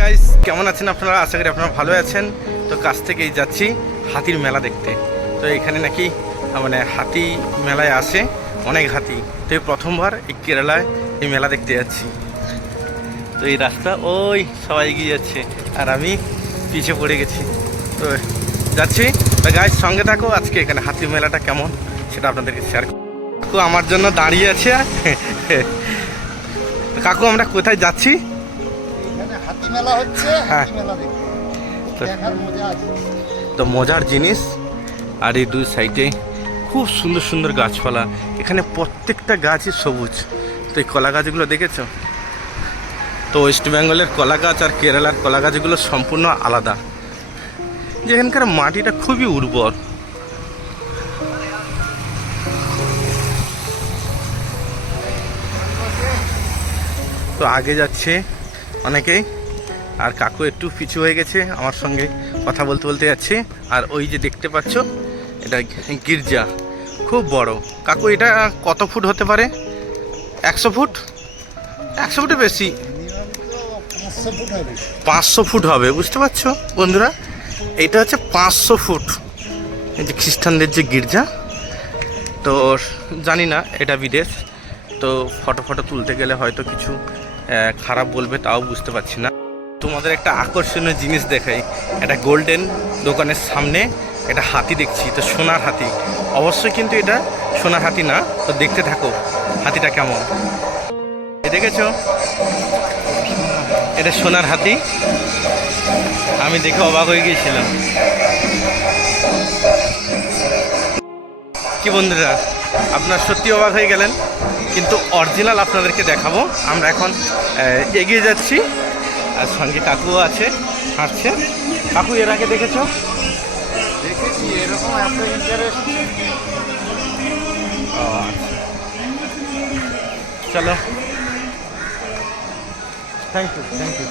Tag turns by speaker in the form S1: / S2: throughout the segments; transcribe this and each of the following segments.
S1: Guys কেমন আছেন আপনারা? আশা করি আপনারা ভালো আছেন। তো কাছ থেকেই যাচ্ছি হাতির মেলা দেখতে। তো এখানে নাকি মানে হাতি মেলায় আসে, অনেক হাতি। তো এই প্রথমবার এই কেরালায় এই মেলা দেখতে যাচ্ছি। তো এই রাস্তা, ওই সবাই এগিয়ে যাচ্ছে। আর আমি পিছিয়ে পড়ে গেছি। তো যাচ্ছি। তো গাইস সঙ্গে থাকো আজকে এখানে হাতি মেলাটা কেমন সেটা আপনাদেরকে শেয়ার কাকু আমার জন্য দাঁড়িয়ে আছে কাকু আমরা কোথায় যাচ্ছি?
S2: এখানে হাতি মেলা হচ্ছে
S1: হ্যাঁ। তো মজার জিনিস আর এই দুই সাইডে খুব সুন্দর সুন্দর গাছপালা। এখানে প্রত্যেকটা গাছই সবুজ। তো এই কলা গাছগুলো দেখেছ? তো ওয়েস্ট বেঙ্গলের কলা গাছ আর কেরালার কলা গাছগুলো সম্পূর্ণ আলাদা। যেখানকার মাটিটা খুবই উর্বর। তো আগে যাচ্ছে অনেকেই আর কাকু একটু পিছু হয়ে গেছে আমার সঙ্গে কথা বলতে বলতে যাচ্ছে। আর ওই যে দেখতে পাচ্ছ এটা গির্জা খুব বড়। কাকু এটা কত ফুট হতে পারে? একশো ফুট? একশো ফুটে বেশি।
S2: পাঁচশো ফুট হবে।
S1: বুঝতে পারছ বন্ধুরা? এটা হচ্ছে পাঁচশো ফুট। এই যে খ্রিস্টানদের যে গির্জা, তো জানি না এটা বিদেশ, তো ফটো ফটো তুলতে গেলে হয়তো কিছু খারাপ বলবে, তাও বুঝতে পারছি না। তোমাদের একটা আকর্ষণীয় জিনিস দেখাই। এটা গোল্ডেন দোকানের সামনে এটা হাতি দেখছি তো সোনার হাতি। অবশ্যই কিন্তু এটা সোনার হাতি না, তো দেখতে থাকো, হাতিটা কেমন। দেখেছ? এটা সোনার হাতি। আমি দেখে অবাক হয়ে গিয়েছিলাম। কি বন্ধুরা আপনার সত্যি অবাক হয়ে গেলেন কিন্তু অরিজিনাল আপনাদেরকে দেখাবো। আমরা এখন এগিয়ে যাচ্ছি। আর সঙ্গে কাকুও আছে হাঁটছে। কাকু এর আগে দেখেছ?
S2: দেখেছি এরকম এত ইন্টারেস্ট
S1: ও আচ্ছা। চলো। থ্যাংক ইউ থ্যাংক ইউ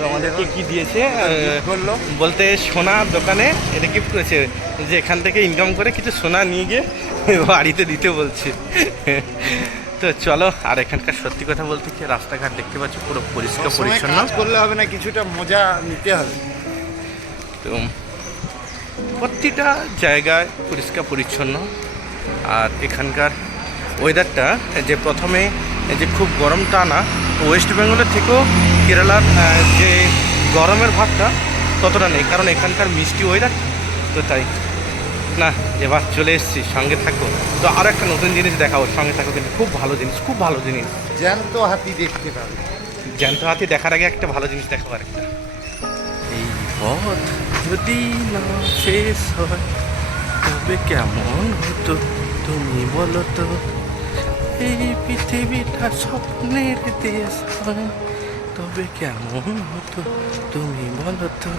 S1: তো আমাদেরকে কি দিয়েছে?
S2: করল
S1: বলতে সোনার দোকানে এটা গিফট করেছে যে এখান থেকে ইনকাম করে কিছু সোনা নিয়ে গিয়ে বাড়িতে দিতে বলছে। তো চলো আর এখানকার সত্যি কথা বলতে কি রাস্তাঘাট দেখতে পাচ্ছ পুরো পরিষ্কার পরিচ্ছন্ন।
S2: করলে হবে না কিছুটা মজা নিতে হবে।
S1: তো প্রতিটা জায়গায় পরিষ্কার পরিচ্ছন্ন। আর এখানকার ওয়েদারটা যে প্রথমে যে খুব গরমটা না ওয়েস্ট বেঙ্গলের থেকেও কেরালার যে গরমের ভাবটা ততটা নেই কারণ এখানকার মিষ্টি ওয়েদার তো তাই। না এবার চলে এসেছি সঙ্গে থাকো তো আরও একটা নতুন জিনিস দেখাবো সঙ্গে থাকো কিন্তু খুব ভালো জিনিস খুব ভালো জিনিস।
S2: জ্যান্ত হাতি দেখতে পাবে।
S1: জ্যান্ত হাতি দেখার আগে একটা ভালো জিনিস দেখাবো একটা এই পথ যদি না শেষ হয় তবে কেমন হতো তুমি বলো তো? এই পৃথিবীটা স্বপ্নের দেশ হয়। তবে কেমন হতো? তুমি বলো তো।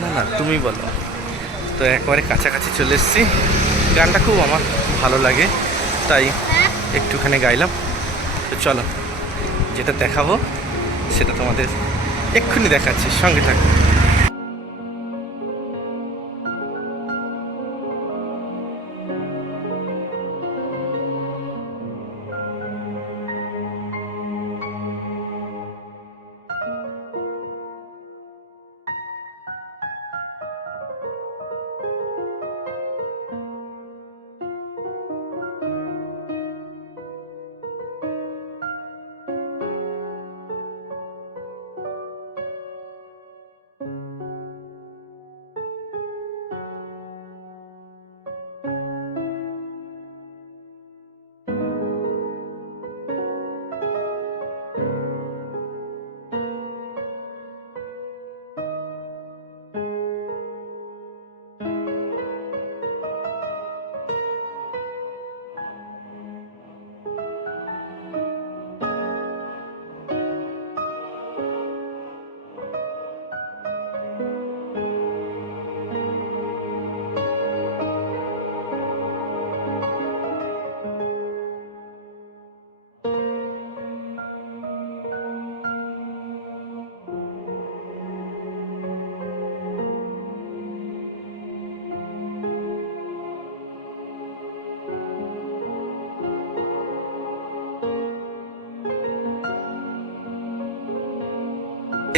S1: না না, তুমি বলো। তো একবারে কাছাকাছি চলে এসেছি। গানটা খুব আমার ভালো লাগে, তাই একটুখানি গাইলাম। তো চলো, যেটা দেখাবো সেটা তোমাদের এক্ষুনি দেখাচ্ছি। সঙ্গে থাকো।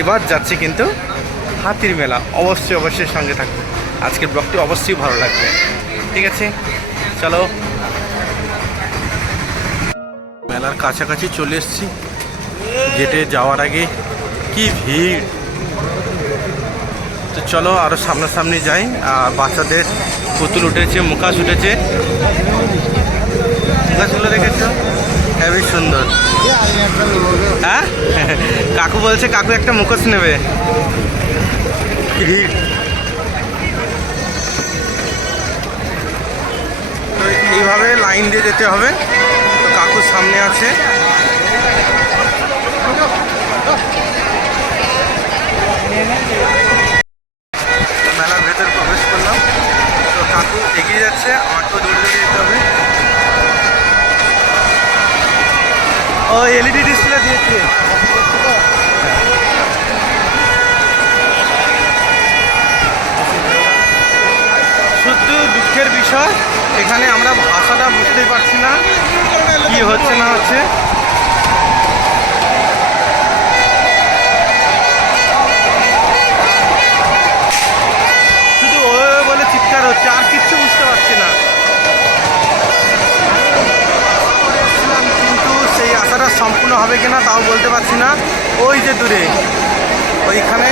S1: এবার যাচ্ছি কিন্তু হাতির মেলা। অবশ্যই অবশ্যই সঙ্গে থাকবে। আজকের ব্লগটি অবশ্যই ভালো লাগবে। ঠিক আছে? চলো। মেলার কাছাকাছি চলে এসেছি। গেটে যাওয়ার আগে কি ভিড়? তো চলো আরও সামনাসামনি যাই। আর বাচ্চাদের পুতুল উঠেছে মুখাশ উঠেছে। মুখাশগুলো দেখেছ? হেবি সুন্দর। হ্যাঁ? কাকু বলছে, কাকু একটা মুখোশ নেবে। এইভাবে লাইন দিয়ে যেতে হবে। কাকু সামনে আছে। ও এলইডি ডিসপ্লে দিয়েছে। শুদ্ধ দুঃখের বিষয়, এখানে আমরা ভাষাটা বুঝতেই পারছি না, কি হচ্ছে না হচ্ছে। শুধু ও বলে চিৎকার হচ্ছে, আর সম্পূর্ণ হবে কিনা তাও বলতে পারছি না। ওই যে দূরে ওইখানে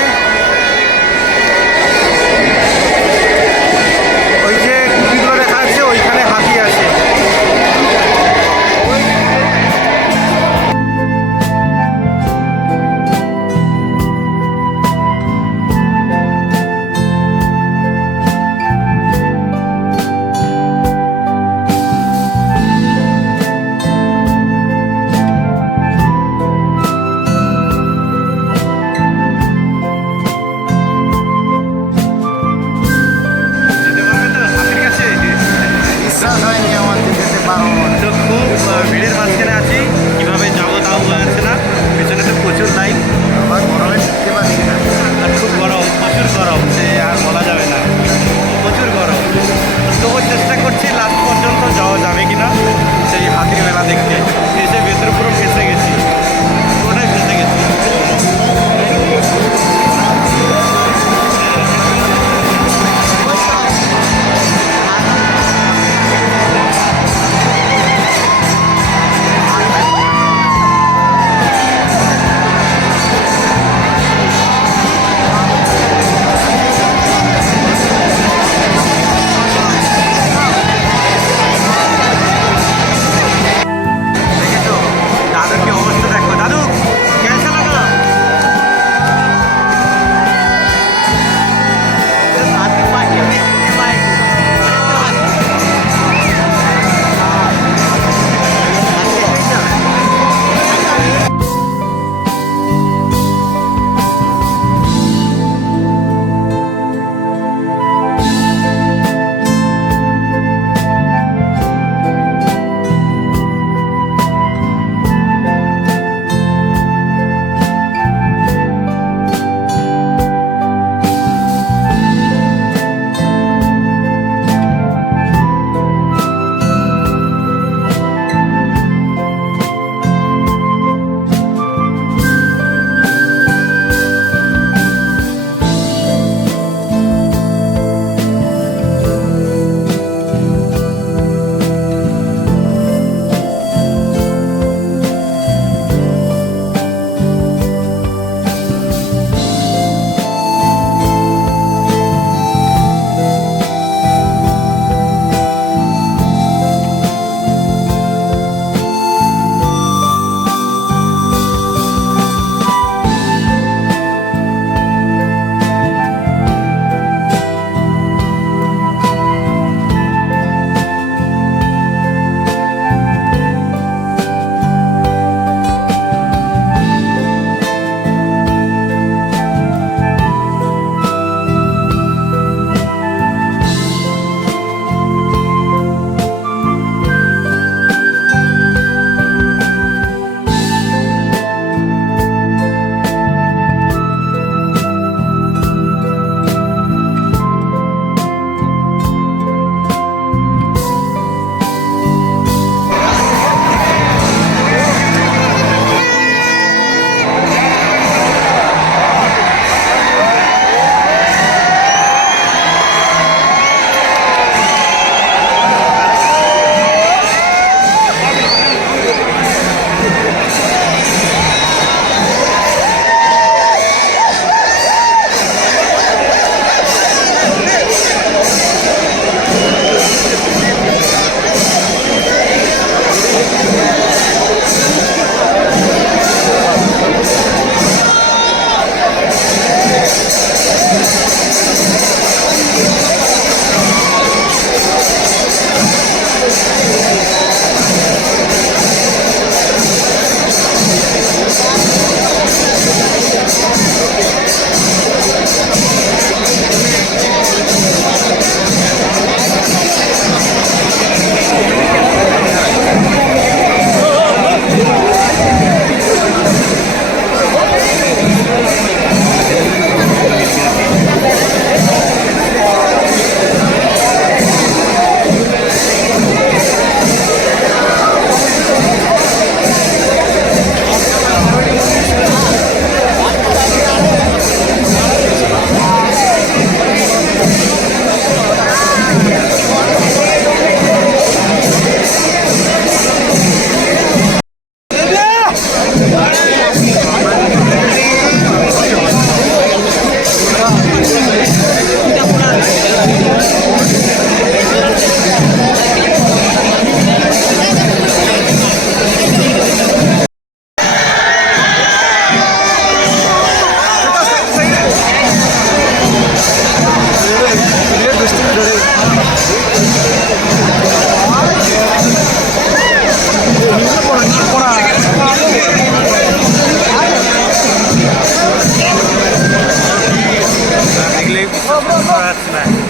S1: patsime.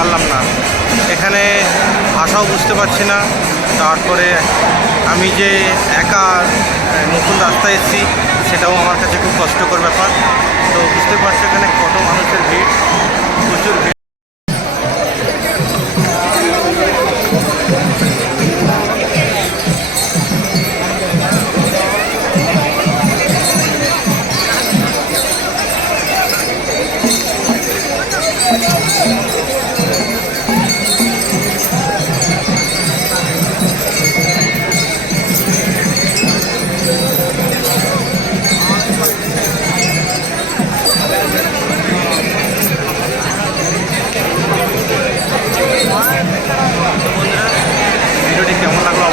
S1: পারলাম না। এখানে ভাষাও বুঝতে পারছি না। তারপরে আমি যে একা নতুন রাস্তায় এসেছি, সেটাও আমার কাছে খুব কষ্টকর ব্যাপার। তো বুঝতে পারছি এখানে কত মানুষের ভিড়, প্রচুর ভিড়।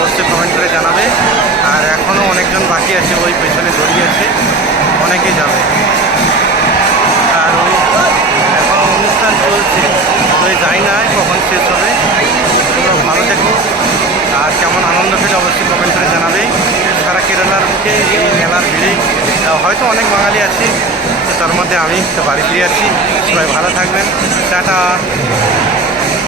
S1: অবশ্যই কমেন্ট করে জানাবে। আর এখনও অনেকজন বাকি আছে, ওই পেছনে দড়িয়ে আছে। অনেকে যাবে। আর ওই এখন অনুষ্ঠান চলছে। ওই যাই না কখন শেষ হবে, তোমরা ভালো থেকো। আর কেমন আনন্দ পেলে অবশ্যই কমেন্ট করে জানাবে। সারা কেরালার বুকে এই মেলার ভিড়ে। হয়তো অনেক বাঙালি আছে তার মধ্যে আমি বাড়ি ফিরে আছি সবাই ভালো থাকবেন। টাটা।